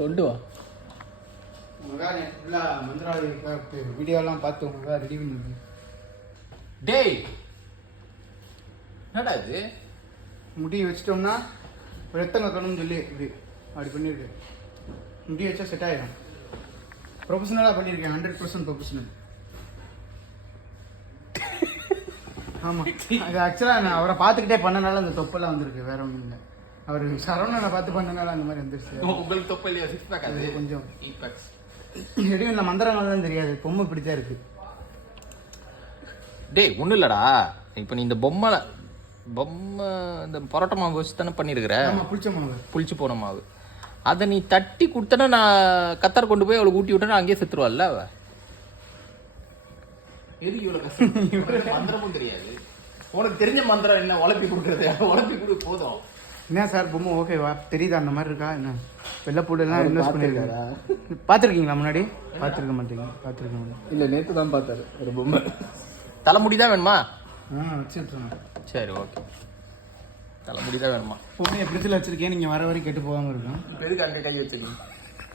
கொண்டு வா. வீடியோலாம் பார்த்து உங்களுக்காக ரெடி பண்ணி. டேய் என்னடா இது? முடி வச்சிட்டோம்னா ரத்தம் கக்கணும்னு சொல்லி இது அப்படி பண்ணியிருக்கு. முடி வச்சா செட் ஆகிடும். ப்ரொஃபஷனலாக பண்ணியிருக்கேன். 100% ப்ரொஃபஷனல். ஆமாம், அது ஆக்சுவலாக நான் அவரை பார்த்துக்கிட்டே பண்ணனால அந்த தொப்பெல்லாம் வந்திருக்கு. வேற ஒன்றும் இல்லை. அவர் சரவணனை பார்த்து பண்ணனால அந்த மாதிரி வந்துருச்சு. உங்களுக்கு தொப்பை இல்லையா? 6 பேக் அது கொஞ்சம் ஈபேக்ஸ் எதுவும் இல்லை. மந்திரங்கள்லாம் தெரியாது. பொம்மை பிடிச்சா இருக்கு. டேய் ஒன்றும் இல்லைடா. இப்போ நீ இந்த பொம்மை இந்த பரோட்டா மாவு வச்சு தானே பண்ணியிருக்கிற? ஆமாம், புளிச்ச மாவு, புளிச்சு போன மாவு. அதை நீ தட்டி கொடுத்தனா நான் கத்தார் கொண்டு போய் அவளுக்கு ஊட்டி விட்டேன்னா அங்கேயே செத்துருவாள்ல அவ. எதுக்கு இவ்வளோ கஷ்டம்? மந்திரமும் தெரியாது. உனக்கு தெரிஞ்ச மந்திரம் என்ன? உழப்பி கொடுக்குறது. உழப்பி கொடு போதும். என்ன சார் பொம்மை ஓகேவா? தெரியுதா அந்த மாதிரி இருக்கா என்ன? வெள்ளைப்பூடெல்லாம் இன்வெஸ்ட் பண்ணியிருக்காரா? பார்த்துருக்கீங்களா முன்னாடி? பார்த்துருக்க மாட்டீங்க. பார்த்துருக்க மாட்டேங்க. இல்லை, நேற்று தான் பார்த்தாரு ஒரு பொம்மை. தலைமுடி தான் வேணுமா? வச்சு விட்டுருங்க. சரி ஓகே, தலைமுடி தான் வேணுமா? பொம்மையை ஃப்ரிட்ஜில் வச்சுருக்கேன். நீங்கள் வர வரைக்கும் கெட்டு போகாமல் இருக்கும். இப்போ எதுக்கு அங்கே கை வச்சுருக்கீங்க?